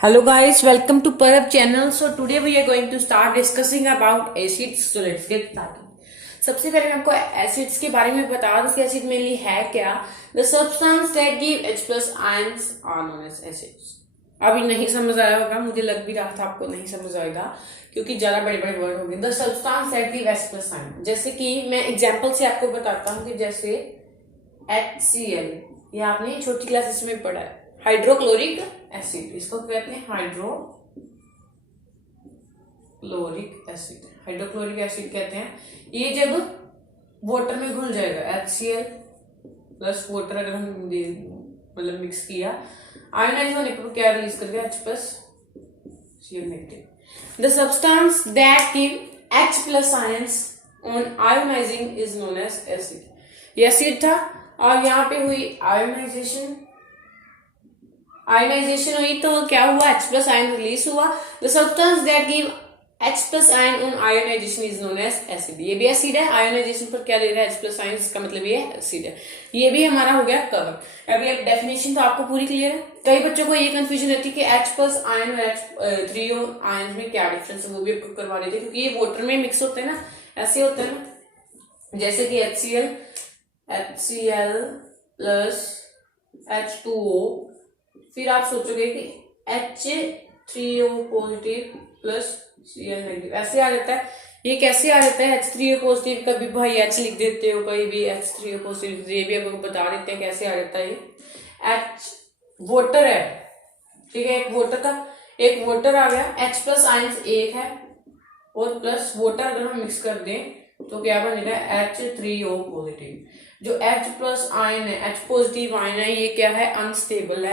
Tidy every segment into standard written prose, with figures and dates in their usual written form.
Hello guys, welcome to Parab channel. So today we are going to start discussing about acids. So let's get started. सबसे पहले मैं आपको acids के बारे में बता दूं कि एसिड मेनली है क्या. The substance that give H plus ions are known as acids. अभी नहीं समझ आया होगा, मुझे लग भी रहा था आपको नहीं समझ आएगा क्योंकि ज्यादा बड़े बड़े वर्ड होंगे. The substance that give H plus ion, जैसे कि मैं एग्जांपल से आपको बताता हूँ कि जैसे HCl, ये आपने छोटी क्लासेस में पढ़ा है, हाइड्रोक्लोरिक एसिड. इसको कहते हैं हाइड्रोक्लोरिक एसिड. हाइड्रोक्लोरिक एसिड कहते हैं. ये जब वाटर में घुल जाएगा, HCl प्लस वाटर अगर हम मतलब मिक्स किया, आयोनाइज होने पर क्या रिलीज कर दिया, H plus Cl negative. The substance that give H plus ions on ionizing is known as acid. ये एसिड था और यहाँ पे हुई आयोनाइजेशन. आयोनाइजेशन हुई तो क्या हुआ, H प्लस आयन रिलीज हुआ. The substance that give H plus ion on ionization is known as acid. ये भी एसिड है, आयोनाइजेशन पर क्या दे रहा है, H प्लस आयन, इसका मतलब ये एसिड है. ये भी हमारा हो गया कवर. अभी अब डेफिनेशन तो आपको पूरी क्लियर है. कई बच्चों को ये कंफ्यूजन रहती है कि H प्लस आयन और H3O आयन में क्या डिफरेंस है, वो भी आपको करवा देते हैं क्योंकि ये वाटर में मिक्स होते हैं ना, ऐसे होते हैं ना. जैसे कि HCl प्लस H2O, फिर आप सोचोगे कि H3O positive plus Cl negative, ऐसे आ जाता है. ये कैसे आ जाता है, H3O पॉजिटिव, कभी भाई H लिख देते हो, कहीं भी H3O पॉजिटिव, ये भी आपको बता देते हैं कैसे आ जाता है. H वाटर है, ठीक है, एक वाटर आ गया, H प्लस आयंस एक है और प्लस वाटर अगर हम मिक्स कर दें तो क्या बनेगा, H3O पॉजिटिव. जो H प्लस आयन है, H पॉजिटिव आयन है, ये क्या है, अनस्टेबल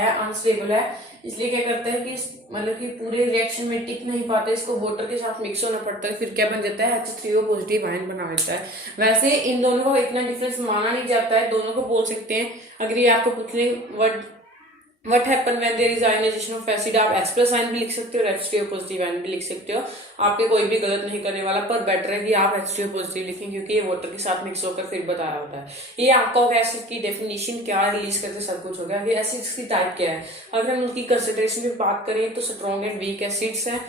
है. इसलिए क्या करता है कि मतलब कि पूरे रिएक्शन में टिक नहीं पाते, इसको वाटर के साथ मिक्स होना पड़ता है, फिर क्या बन जाता है, H3O पॉजिटिव आयन बना देता है. वैसे इन दोनों को इतना डिफरेंस माना नहीं जाता है, दोनों को बोल सकते हैं. अगर ये आपको पूछने What happen when there is ionization of acid, आप H प्लस आयन भी लिख सकते हो और H3O पॉजिटिव आयन भी लिख सकते हो. आपके कोई भी गलत नहीं करने वाला, पर बेटर है कि आप H3O पॉजिटिव लिखें क्योंकि ये वाटर के साथ मिक्स होकर फिर बता रहा होता है. ये आपका होगा एसिड की डेफिनेशन, क्या रिलीज करके सब कुछ हो गया. ये एसिड्स की टाइप क्या है, अगर हम उनकी कंसेंट्रेशन की बात करें तो स्ट्रॉन्ग एंड वीक एसिड्स हैं.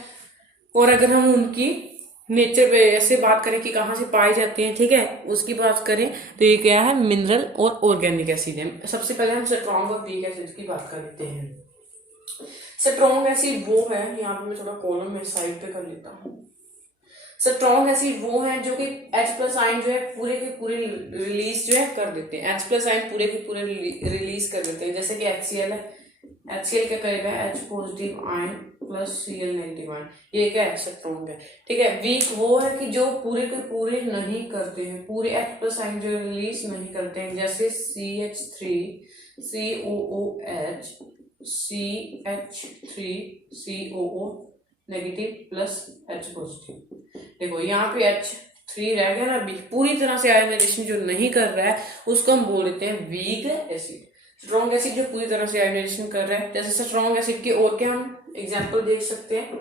और अगर हम उनकी नेचर पे ऐसे बात करें कि कहाँ से पाए जाते हैं, ठीक है, उसकी बात करें तो ये क्या है, मिनरल और ऑर्गेनिक एसिड है. सबसे पहले हम स्ट्रॉन्ग और वीक एसिड की बात कर लेते हैं. स्ट्रॉन्ग एसिड वो है, यहाँ पे मैं थोड़ा कॉलम में साइड पे कर लेता हूँ. स्ट्रॉन्ग एसिड वो है जो कि H प्लस आयन जो है पूरे के पूरे रिलीज जो है कर देते हैं. H प्लस आयन पूरे के पूरे रिलीज कर देते हैं. जैसे कि HCl है, HCl क्या करेगा, H positive ion plus Cl negative ion, ये क्या है, स्ट्रॉन्ग है. ठीक है. वीक वो है कि जो पूरे के पूरे नहीं करते हैं, पूरे H प्लस आयन जो रिलीज नहीं करते हैं. जैसे CH3 COOH CH3 COO negative plus H positive. देखो यहाँ पे H3 रह गया ना, पूरी तरह से आयोनाइजेशन जो नहीं कर रहा है उसको हम बोल देते हैं वीक एसिड. स्ट्रॉन्ग एसिड जो पूरी तरह से आयोनाइजेशन कर रहा है. जैसे स्ट्रॉन्ग एसिड के और क्या हम एग्जांपल देख सकते हैं,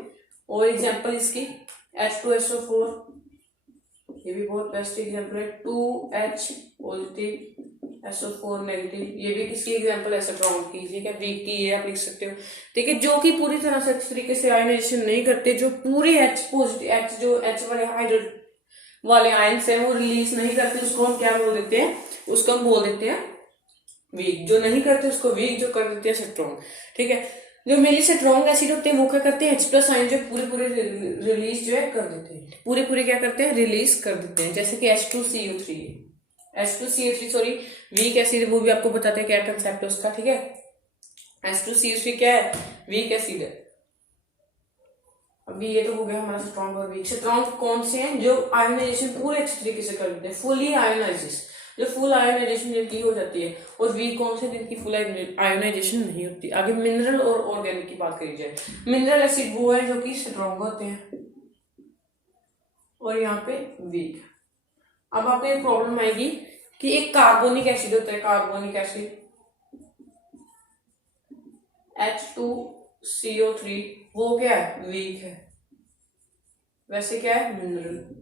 और एग्जांपल इसकी H2SO4, ये भी बहुत बेस्ट एग्जांपल है. 2H पॉजिटिव SO4 नेगेटिव, ये भी किसकी एग्जांपल है, स्ट्रॉन्ग की. ठीक है. वीक की ये आप लिख सकते हो. ठीक है. जो कि पूरी तरह से अच्छी तरीके से आयोनाइजेशन नहीं करते, जो पूरे H पॉजिटिव जो H वाले हाइड्रोजन वाले आयंस हैं वो रिलीज नहीं करते, उसको हम क्या बोल देते हैं, उसको हम बोल देते हैं वीक. जो नहीं करते उसको वीक, जो कर देते हैं स्ट्रॉन्ग. ठीक है. जो मेनली स्ट्रॉन्ग एसिड होते हैं वो क्या करते हैं, H प्लस आयन जो पूरे रिलीज जो है कर देते हैं, पूरे क्या करते हैं, रिलीज कर देते हैं. जैसे कि H2CO3 सॉरी, वीक एसिड, वो भी आपको बताते हैं क्या कंसेप्ट है उसका. ठीक है. H2CO3 क्या है, वीक एसिड है. अभी ये तो हो गया हमारा स्ट्रॉन्ग और वीक. स्ट्रॉन्ग कौन से हैं, जो आयोनाइजेशन पूरे अच्छे तरीके से कर देते हैं, फुली आयोनाइजेशन, जो फुल आयोनाइजेशन जिनकी हो जाती है. और वीक कौन से, जिनकी फुल आयोनाइजेशन नहीं होती. आगे मिनरल और ऑर्गेनिक की बात करी जाए. मिनरल एसिड वो है जो कि स्ट्रॉन्ग होते हैं और यहाँ पे वीक. अब आपको एक प्रॉब्लम आएगी कि एक कार्बोनिक एसिड होता है, कार्बोनिक एसिड H2CO3, वो क्या है, वीक है. वैसे क्या है, मिनरल.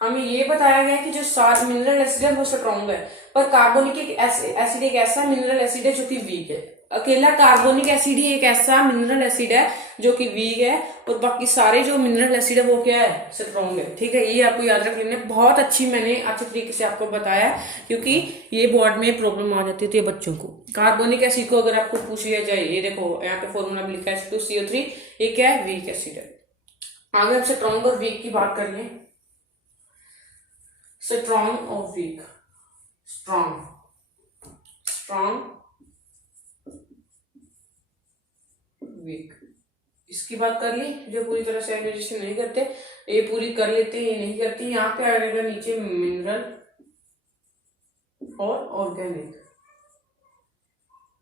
हमें ये बताया गया कि जो मिनरल एसिड है वो स्ट्रॉन्ग है, पर कार्बोनिक एसिड एक ऐसा मिनरल एसिड है जो कि वीक है. अकेला कार्बोनिक एसिड ही एक ऐसा मिनरल एसिड है जो कि वीक है, और बाकी सारे जो मिनरल एसिड है वो क्या है, स्ट्रॉन्ग है। ठीक है, ये आपको याद रख लेना। बहुत अच्छी मैंने अच्छे तरीके से आपको बताया, क्योंकि ये बोर्ड में प्रॉब्लम आ जाती थी बच्चों को। कार्बोनिक एसिड को अगर आपको पूछ लिया जाए, ये देखो यहाँ पे फॉर्मूला भी लिखा है H2CO3, ये क्या है, वीक एसिड है। आगे हम स्ट्रॉन्ग और वीक की बात करेंगे। स्ट्रॉन्ग और वीक, स्ट्रॉन्ग वीक, इसकी बात कर ली। जो पूरी तरह से एनालिसिस नहीं करते, ये पूरी कर लेते हैं, ये नहीं करती। यहाँ पे आ जाएगा नीचे मिनरल और ऑर्गेनिक।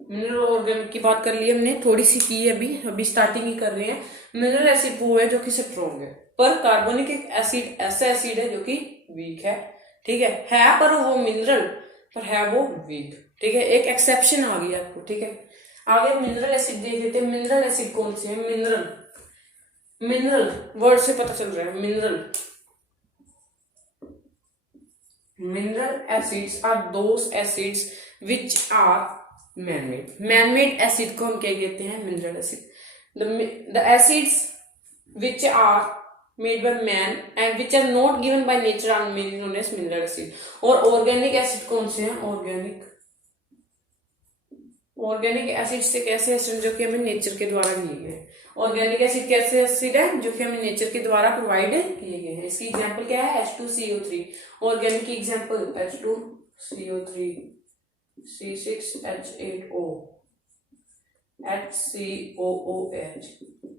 मिनरल और ऑर्गेनिक की बात कर ली हमने, थोड़ी सी की है, अभी स्टार्टिंग ही कर रहे हैं। मिनरल एसिड वो है जो कि स्ट्रॉन्ग है, पर कार्बोनिक एसिड ऐसा एसिड है जो कि वीक है। ठीक है पर वो मिनरल, पर है वो वीक। ठीक है, एक एक्सेप्शन आ गई आपको। ठीक है, आगे मिनरल एसिड देख लेते हैं। मिनरल एसिड कौन से है? मिनरल वर्ड से पता चल रहा है, mineral acids are those acids which are man made acid को हम क्या कहते हैं? Mineral acid. The acids which are made by man and which are not given by nature are mainly known as mineral acid। और organic acid कौन से हैं? Organic acid से कैसे एसिड जो कि हमें नेचर के द्वारा दिए गए। ऑर्गेनिक एसिड कैसे एसिड है जो कि हमें नेचर के द्वारा प्रोवाइड किए गए हैं। इसकी एग्जांपल क्या है? H2CO3। ऑर्गेनिक की एग्जांपल H2CO3, C6H8O, HCOOH।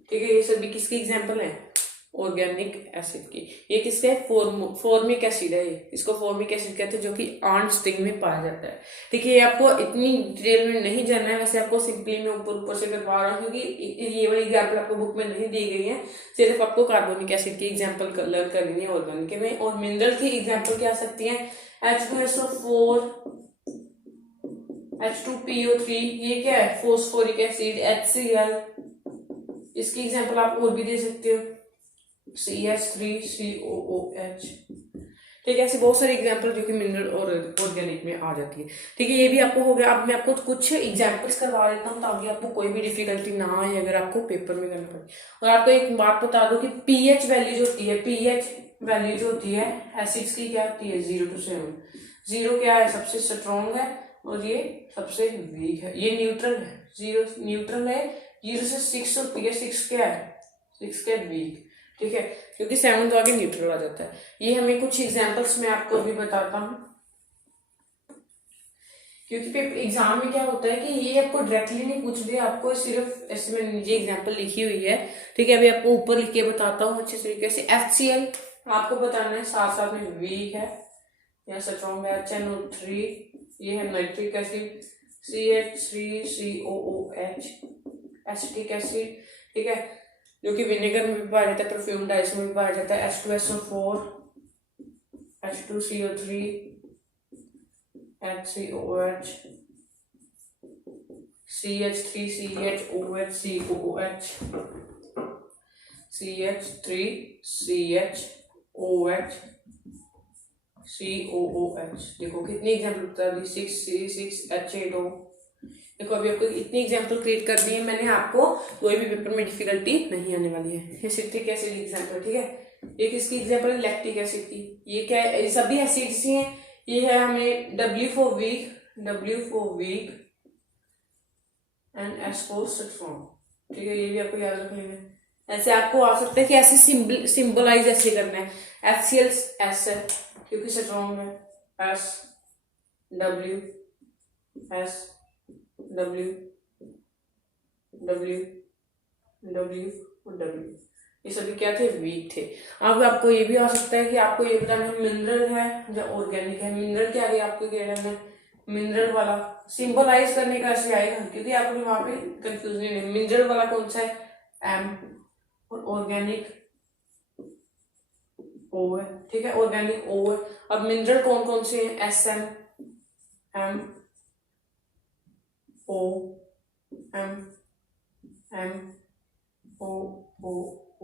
ठीक है, ये सभी किसकी एग्जांपल है? ऑर्गेनिक एसिड की। ये किसके? फॉर्मिक एसिड है, इसको फॉर्मिक एसिड कहते हैं, जो कि आंट स्टिंग में पाया जाता है। ठीक है, ये आपको इतनी डिटेल में नहीं जानना है, वैसे आपको सिंपली मैं ऊपर से करवा रहा हूँ, क्योंकि ये वाली एग्जाम्पल आपको बुक में नहीं दी गई है। सिर्फ आपको कार्बोनिक एसिड की एग्जाम्पल लर्न करनी है ऑर्गेनिक में। और मिनरल की एग्जाम्पल क्या आ सकती है? H2SO4, H2PO3, ये क्या है? Phosphoric acid, HCl। इसकी एग्जाम्पल आप और भी दे सकते हो, CH3COOH। ठीक है, ऐसे बहुत सारे एग्जाम्पल जो कि मिनरल और ऑर्गेनिक में आ जाती है। ठीक है, ये भी आपको हो गया। अब मैं आपको कुछ एग्जाम्पल्स करवा देता हूँ ताकि आपको कोई भी डिफिकल्टी ना आए अगर आपको पेपर में करना पड़े। और आपको एक बात बता दो कि पीएच वैल्यू जो होती है, एसिड्स की क्या होती है? 0 to 7। 0 क्या है? सबसे स्ट्रॉन्ग है, और ये सबसे वीक है। ये न्यूट्रल है, 0 न्यूट्रल है। 0 से 6 होती है, 6 क्या है? 6 क्या है? वीक। ठीक है, क्योंकि 7 तो आगे न्यूट्रल आ जाता है। ये हमें कुछ एग्जांपल्स में आपको भी बताता हूँ, क्योंकि एग्जाम में क्या होता है कि ये आपको डायरेक्टली नहीं पूछ दिया, आपको सिर्फ ऐसे में नीचे एग्जांपल लिखी हुई है। ठीक है, अभी आपको ऊपर लिख के बताता हूँ अच्छे तरीके से। HCl आपको बताना है, साथ साथ में वीक है या स्ट्रॉन्ग है। HNO3 ये है nitric acid. CH3COOH acetic acid. ठीक है, जो कि विनेगर में भी पाया जाता है, परफ्यूम डाइस में भी पाया जाता है। H2SO4, H2CO3, HCOOH, CH3CHOH, COOH, CH3CHOH, COOH। देखो कितनी एग्जाम्पल बता दी, 6C6H8O। देखो अभी आपको इतनी एग्जाम्पल क्रिएट कर दी है मैंने, आपको कोई भी पेपर में डिफिकल्टी नहीं आने वाली है। ये सिट्रिक एसिड एग्जाम्पल। ठीक है, एक इसकी एग्जाम्पल है लैक्टिक एसिड की। ये क्या है? ये सभी एसिड्स ही हैं। ये है हमें W for weak and S for strong। ठीक है, ये भी आपको याद रख लेना है। ऐसे आपको आ सकता है कि ऐसे सिंबलाइज ऐसे करना है। HCl S है क्योंकि स्ट्रॉन्ग है, S W S W W W और W, ये सभी क्या थे? वीक थे। अब आपको ये भी आ सकता है कि आपको ये बताना है मिनरल है या ऑर्गेनिक है। मिनरल के आगे आपको क्या करना है? मिनरल वाला सिंबलाइज करने का ऐसे आएगा, क्योंकि आपको वहां पे कंफ्यूजन है। मिनरल वाला कौन सा है? M, और ऑर्गेनिक O है। ठीक है, ऑर्गेनिक O है। अब मिनरल कौन कौन से हैं? SM, M, O, M, M, O, O, O।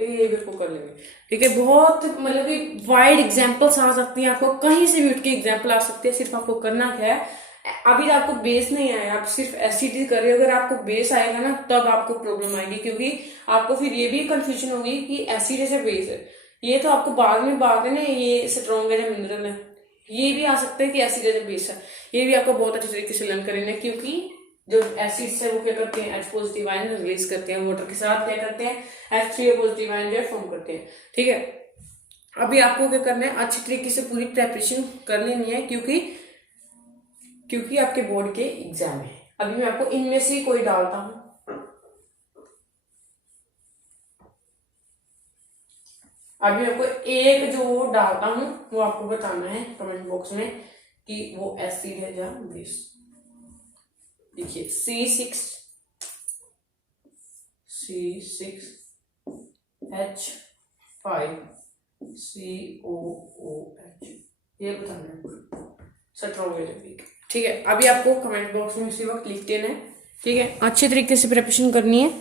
ठीक है, ये भी आपको कर लेंगे। ठीक है, बहुत मतलब कि वाइड एग्जांपल्स आ सकती हैं, आपको कहीं से भी उठ के एग्जांपल आ सकती है। सिर्फ आपको करना क्या है, अभी आपको बेस नहीं आया, आप सिर्फ एसिड कर रहे हो, अगर आपको बेस आएगा ना तब आपको प्रॉब्लम आएगी, क्योंकि आपको फिर ये भी कंफ्यूजन होगी कि एसिड है या बेस है। ये तो आपको बाद में बात है ना, ये स्ट्रॉन्ग है या मिनरल है, ये भी आ सकता है कि एसिड है या बेस है। ये भी आपको बहुत अच्छे तरीके से लर्न करेंगे, क्योंकि जो एसिड्स है वो क्या करते हैं, H पॉजिटिव आयन रिलीज करते हैं, वाटर के साथ क्या करते हैं, H3O पॉजिटिव आयन जो फॉर्म करते हैं। ठीक है, अभी आपको क्या करना है, अच्छी तरीके से पूरी प्रेपरेशन कर लेनी है, क्योंकि आपके बोर्ड के एग्जाम है। अभी मैं आपको इनमें से कोई डालता हूं, अभी आपको एक जो डालता हूं वो आपको बताना है कमेंट बॉक्स में कि वो एसिड है या बेस। देखिए C6H5, COOH, ये बताना है स्ट्रॉन्ग है या वीक। ठीक है, अभी आपको कमेंट बॉक्स में उसी वक्त लिख देना है। ठीक है, अच्छे तरीके से प्रिपरेशन करनी है,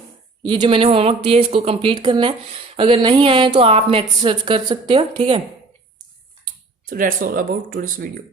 ये जो मैंने होमवर्क दिया है इसको कंप्लीट करना है। अगर नहीं आया तो आप नेट सर्च कर सकते हो। ठीक है, so that's all about today's video.